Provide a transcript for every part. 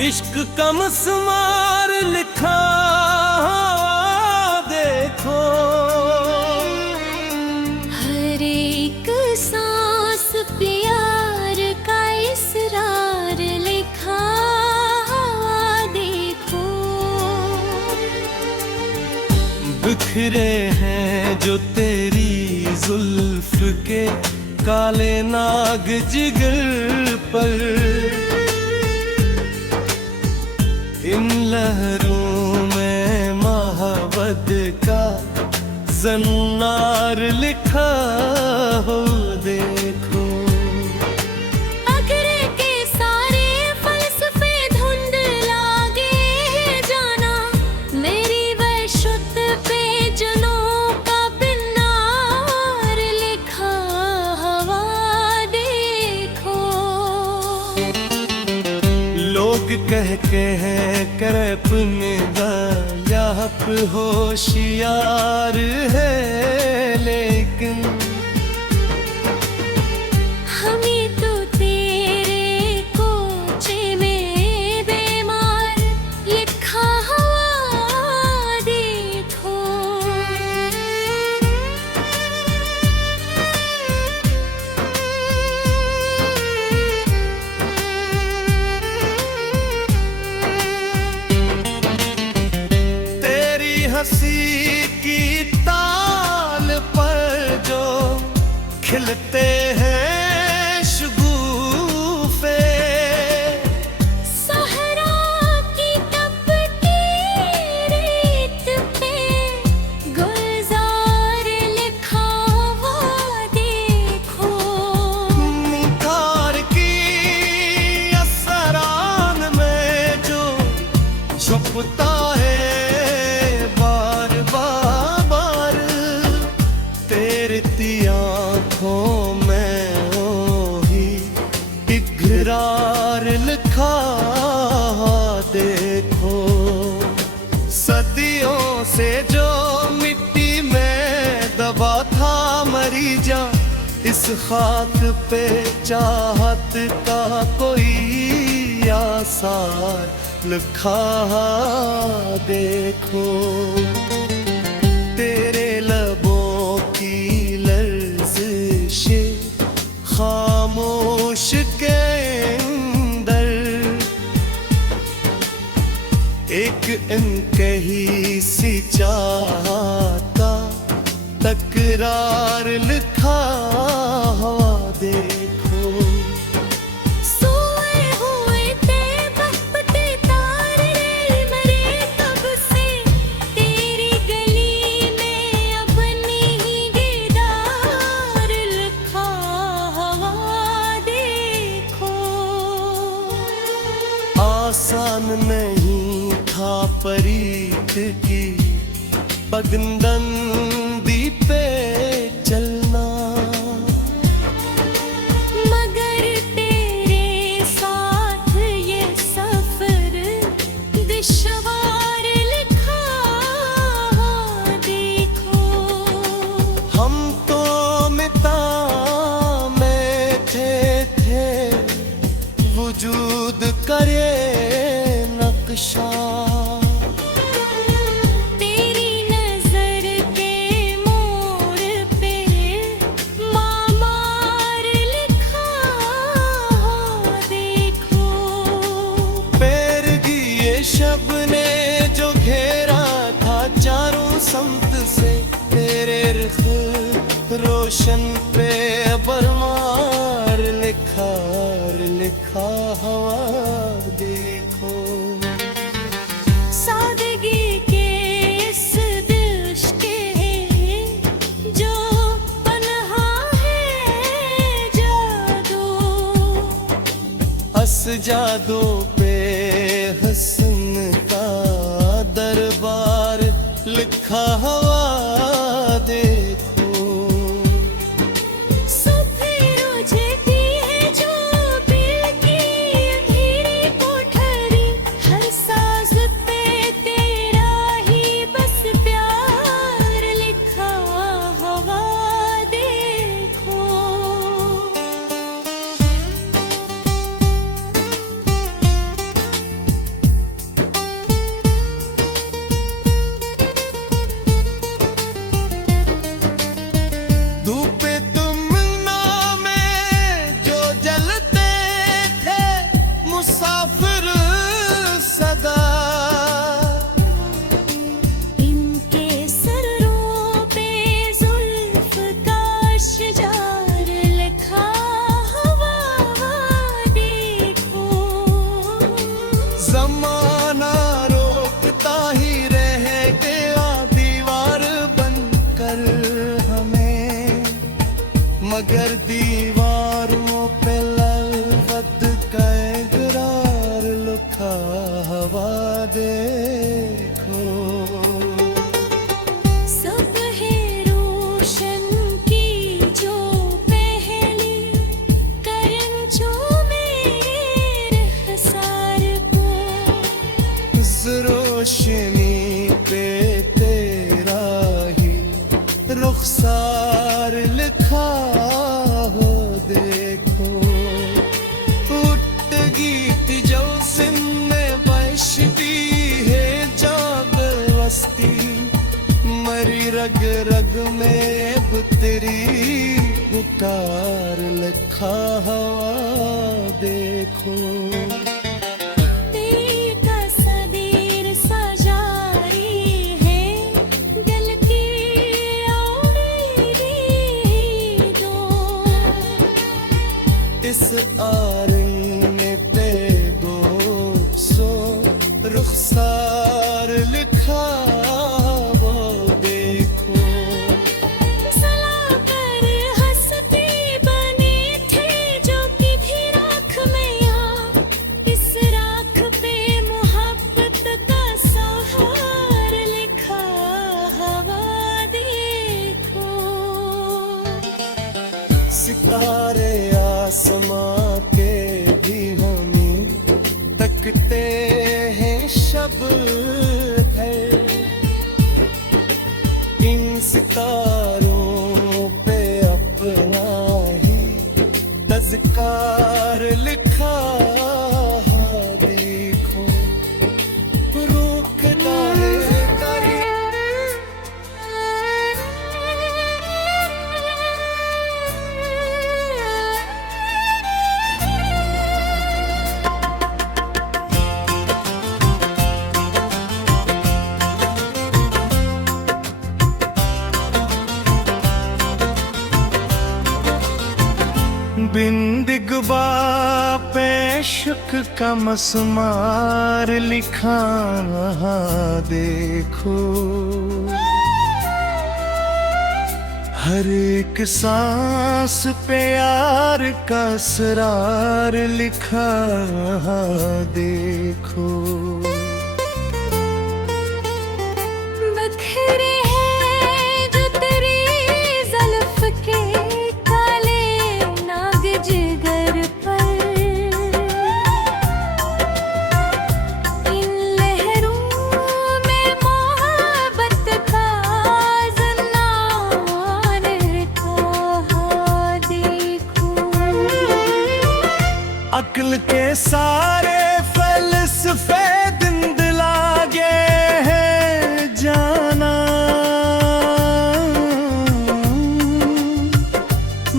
इश्क का मस्मार लिखा देखो, हर एक सांस प्यार का इसरार लिखा देखो। बिखरे हैं जो तेरी जुल्फ के काले नाग जिगर पर, इन लहरों में महावद का जन्नार लिखा हो देखो। अगरे के सारे फलसफे धुंधला गे जाना, मेरी वह शुद्ध पेजनों का बिन्नार लिखा हवा देखो। लोग कहते हैं करप निगाह होशियार है, लेकिन हमें तो तेरे कोचे में बेमार लिखा हवा देखो। हंसी की ताल पर जो खिलते हैं शगुफे, सहरा की तपती रेत पे गुलजार लिखा हुआ देखो। निखार की असरान में जो छुपता है आँखों में ओही इकरार लिखा देखो। सदियों से जो मिट्टी में दबा था मरी जा, इस खाक पे चाहत का कोई आसार लिखा देखो। तेरे लबों की लर्ज़िशे खामोश के अंदर एक अनकही सी चाहता तकरार लिखा हुआ देखो। सोए हुए ते बहते तारे मरे तब से, तेरी गली में अपनी ही दीदार लिखा हवा देखो। आसान नहीं था परीत की पगडंडी पे चलना, मगर तेरे साथ ये सफर दुश्वार लिखा देखो। हम तो मिता में थे वजूद करे नक्शा, तेरी नजर के मोड़ पे मामार लिखा देखो। पैरगी ये शब ने जो घेरा था चारों समत से, तेरे रुख रोशन पे बरमार लिखा हवा देखो। सादगी के इस दिश के जो पन्हा है जादू, हस जादू पे हसन का दरबार लिखा हवा देखो। हर साज पे तेरा ही बस प्यार लिखा रुखसार लिखा हो देखो। उठ गीत जो सिन्ने बशती है जाग वस्ती, मरी रग रग में अब तेरी पुकार लिखा हवा देखो। तेरी तस्वीर सजाई है दिल की औरें दो। इस आरने पे गो सो रुखसार लिखा वो देखो। सला कर हंसती बनी थी जो कि भी राख में यहाँ, इस राख पे मोहब्बत का सहार लिखा हवा देखो। सितारे आसमां के भी हमें तकते हैं शब है। इन सितारों पे अपना ही तज़कार लिखा देखो। रोकता है बिंदिगबा पे इश्क का मसमार लिखा देखो। हर एक सांस पे यार का असरार लिखा देखो। बखरे हैं जो तेरी ज़ुल्फ़ के काले नाग जिगर पर, इन लहरों में मोहब्बत का ज़नार कहा देखो। अक्ल के सारे फलसफे दिंदला गए हैं जाना।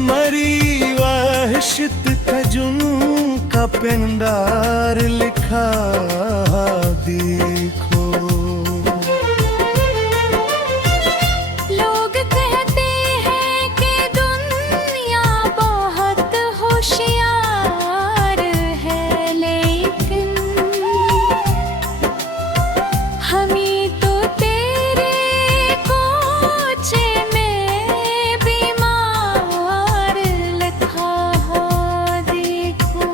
मरी वहशत का जुनून का पिंडार लिखा देखो। लोग कहते हैं कि दुनिया बहुत होशियार है, लेकिन हमी तो तेरे कोचे में बीमार लिखा देखो।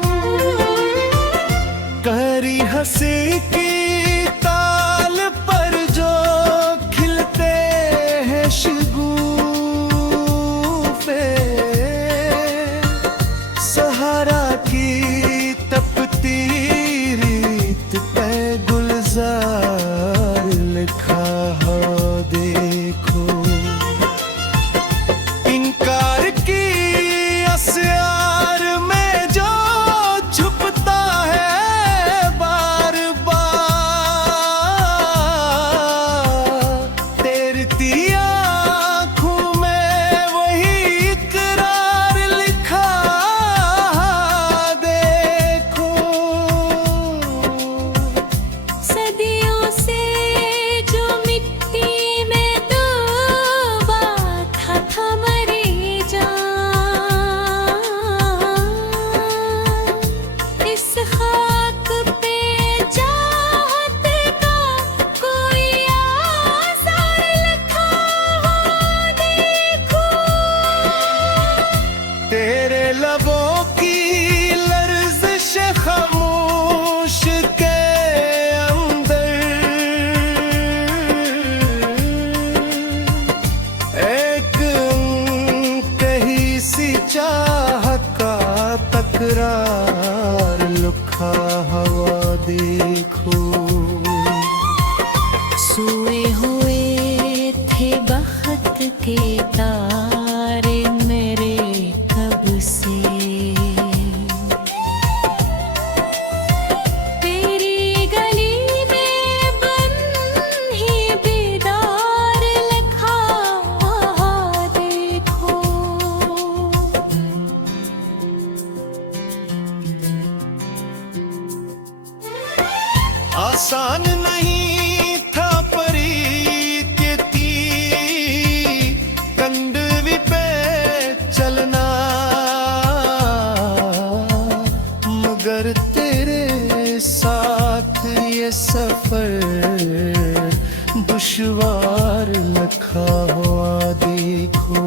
उम्मीदवार लिखा हुआ देखो।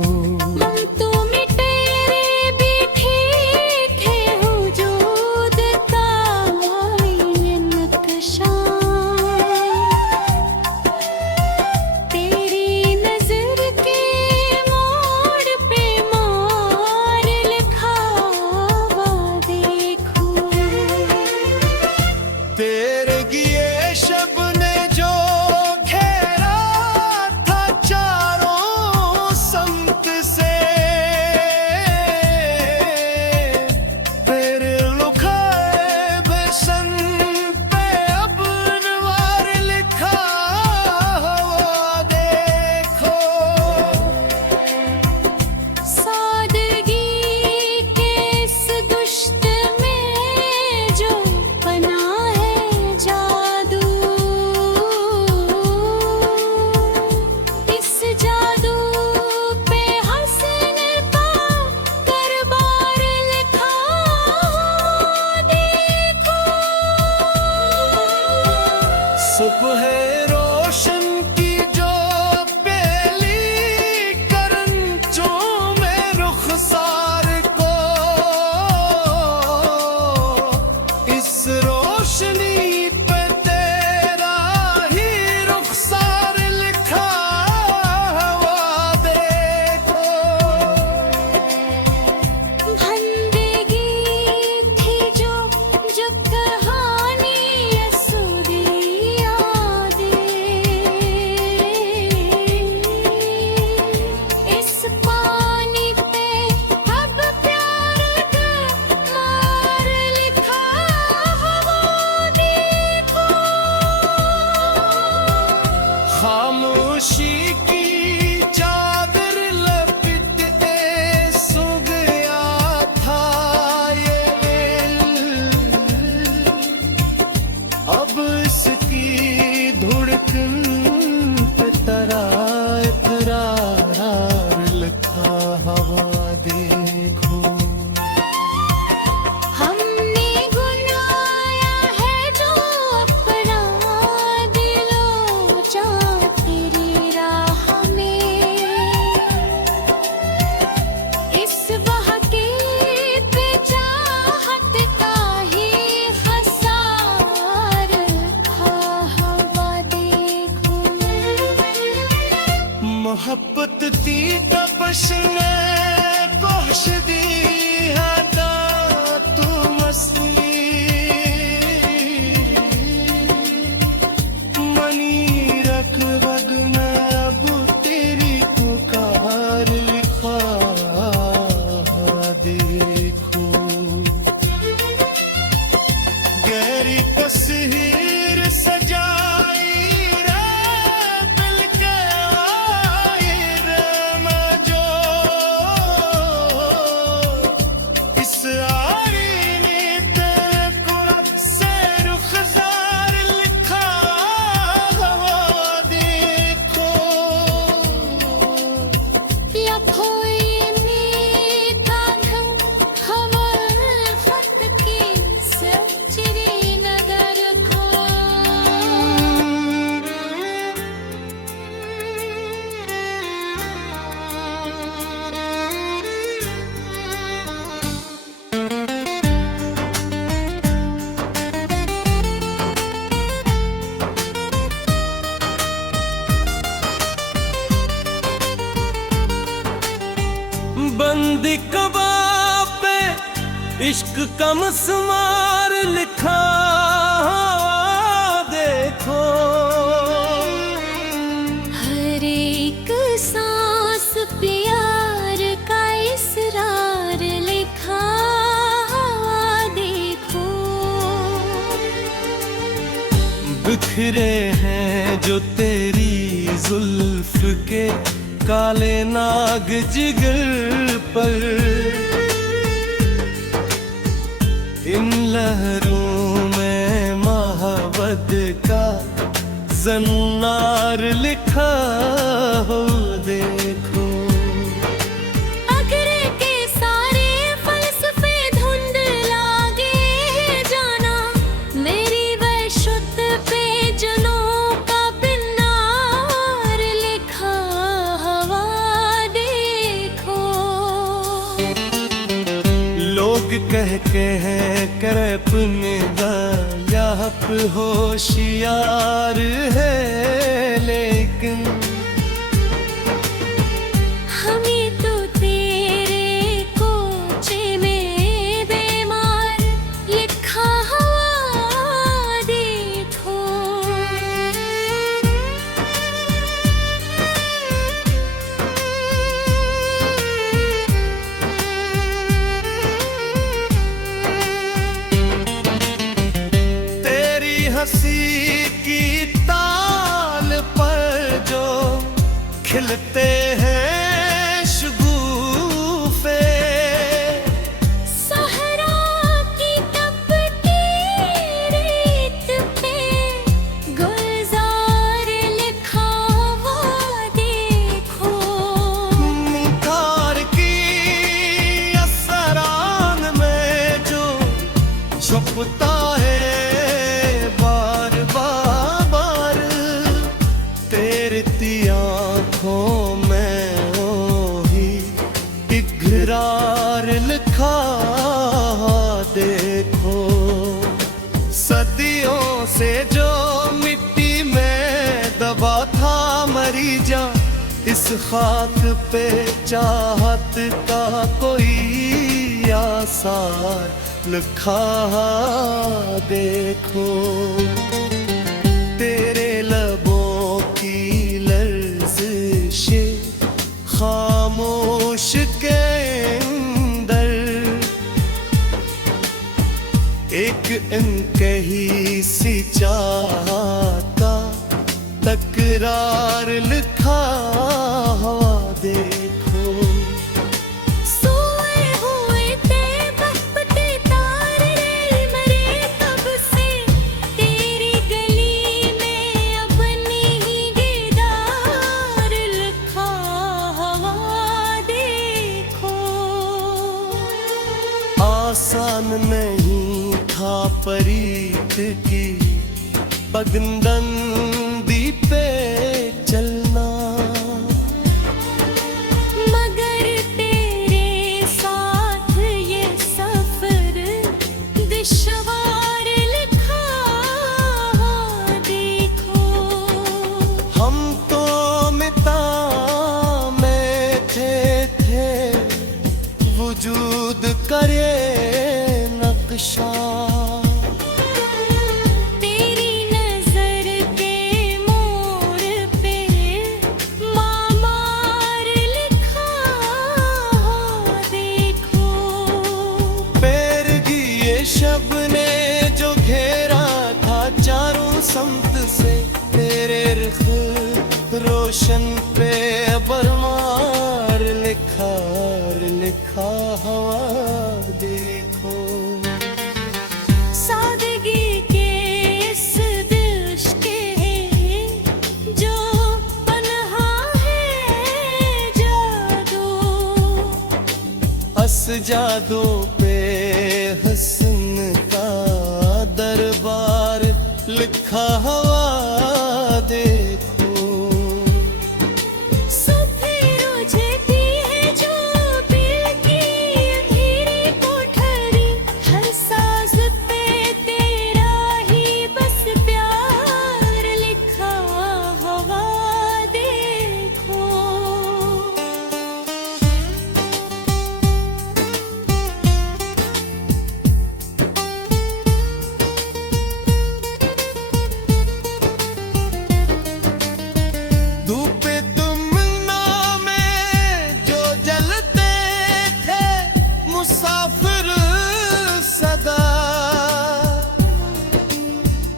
हम तुम तेरे भी ठीक है वजूद का ये नक्शा, तेरी नजर के मोड़ पे मार लिखा हुआ देखो। तेरे गिए शब ने जो घेरा था चारों समत से, तेरे लुकाए बेसन पे अब नवार लिखा हुआ देखो। सादगी के इस दुश्त में जो बना है जादू, इस जादू पे हसन का दरबार लिखा देखो। सुबह रोशन की जो पहली करंचों में रुखसार को, इस रोशनी पे तेरा ही रुखसार लिखा हुआ देखो। बंदगी थी जो जब कहानी यसुदी यादें, इस पानी पे अब प्यार का मार लिखा हुआ देखो। खामोशी की चादर लपेटे सो गया था ये दिल, अब इसकी धड़कन पे तरार लिखा हवा देखो। हमने गुनाया है जो अपना दिलो जा तेरी राह में, इस बहके पे चाहत का ही खसार था हवा देखो। मोहब्बत ती तपश ने कोश दी है ता तू मसली, मनी रख बग में अब तेरी पुकार लिखा देखो। गहरी तस्वीर सजाई रे दिल के आईर में जो, इस आईने तेरे को से रुखसार लिखा हुआ देखो। या कोई मीठा ढंग खबर खत की सच्ची नजर को। बंदी कबाब पे इश्क का मस्मार लिखा देखो। हर एक सांस प्यार का इसरार लिखा देखो। बिखरे हैं जो तेरी जुल्फ के काले नाग जिगर पर, इन लहरों में महावत का जन्नार लिखा हो देखो। अगर के सारे फलसफे धुंधला गे जाना, मेरी वहशत पे जनों का बिन्ना कह के है करे पुनिदा याप होशियार है, लेकिन हमें तो तेरे कोचे में बेमार लिखा हुआ देखो। तेरी हंसी की ताल पर जो खिलते हैं शगुफे, सहरा की तपती रेत पे गुलजार लिखा हुआ देखो। निखार की असरान में जो छुपता है बार बार, तेरी आँखों में ही इकरार लिखा देखो। सदियों से जो मिट्टी में दबा था मरी जा, इस खाक पे चाहत का कोई आसार लिखा देखो। तेरे लबों की लर्ज़िशे खामोश के अंदर एक अनकही सी चाहता तकरार लिखा हुआ देखो। सोए हुए तपते तारे मरे कब से, तेरी गली में अपनी ही दीदार लिखा हुआ देखो। आसान नहीं था परीत की पगडंडी पे चलना, मगर तेरे साथ ये सफर दुश्वार लिखा हुआ देखो। हम तो मिता में थे वजूद करे नक्शा। तेरी नजर के मोड़ पे मामार लिखा हुआ देखो। पैरगी ये शब ने जो घेरा था चारों समत से, तेरे रुख रोशन पे बरमार लिखा हुआ देखो। सादगी के इस दिश के जो पन्हा है जादू, अस जादू पे हसन का दरबार लिखा हुआ देखो। सुबह रोजती है जो दिल की अंधेरी कोठरी, हर साज पे तेरा ही बस प्यार लिखा हुआ देखो। धूप तुम में जो जलते थे मुसाफिर सदा,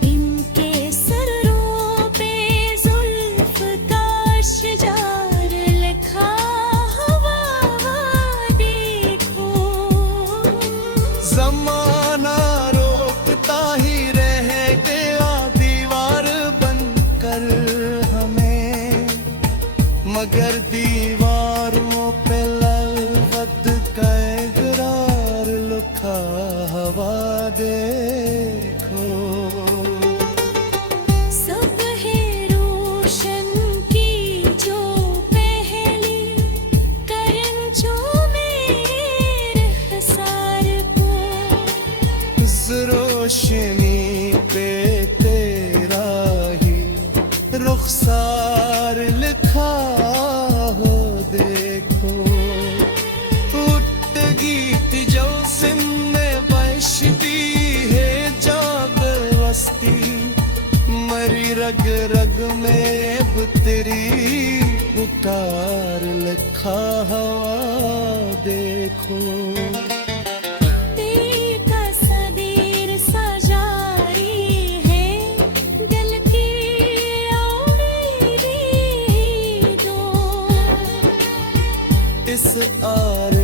इनके सरों पे जुल्फ का शिजार लिखा हुआ देखो। जमाना रोकता ही रह गया दीवार बनकर हमें, मगर दीवारों पे लल्फत का इकरार लिखा हुआ देखो। सुबह रोशन की जो पहली करंजों में रहसार को में अब तेरी पुकार लिखा हवा देखो का सदीर सजारी है दिल की उम्मीदें दो इस आर